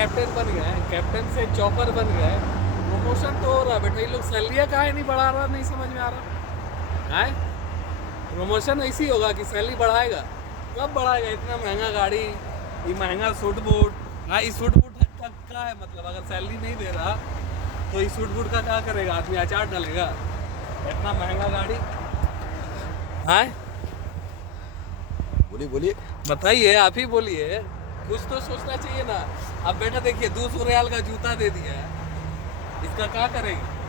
Captain बन गए, captain से चॉपर बन गए, प्रमोशन तो हो रहा है बेटा। ये लोग सैलरी काहे नहीं बढ़ा रहा, नहीं समझ में आ रहा है। प्रमोशन ऐसी होगा कि सैलरी बढ़ाएगा, कब बढ़ाएगा? इतना महंगा गाड़ी, ये महंगा सूट बूट। हाँ, इस सूट बूट का क्या है मतलब? अगर सैलरी नहीं दे रहा तो इस सूट बूट का क्या करेगा आदमी? अचार डालेगा? इतना महंगा गाड़ी। हाँ, बोलिए बोलिए। बताइए, आप ही बोलिए, कुछ तो सोचना चाहिए ना। अब बेटा देखिए, 200 रियाल का जूता दे दिया है, इसका क्या करेंगे?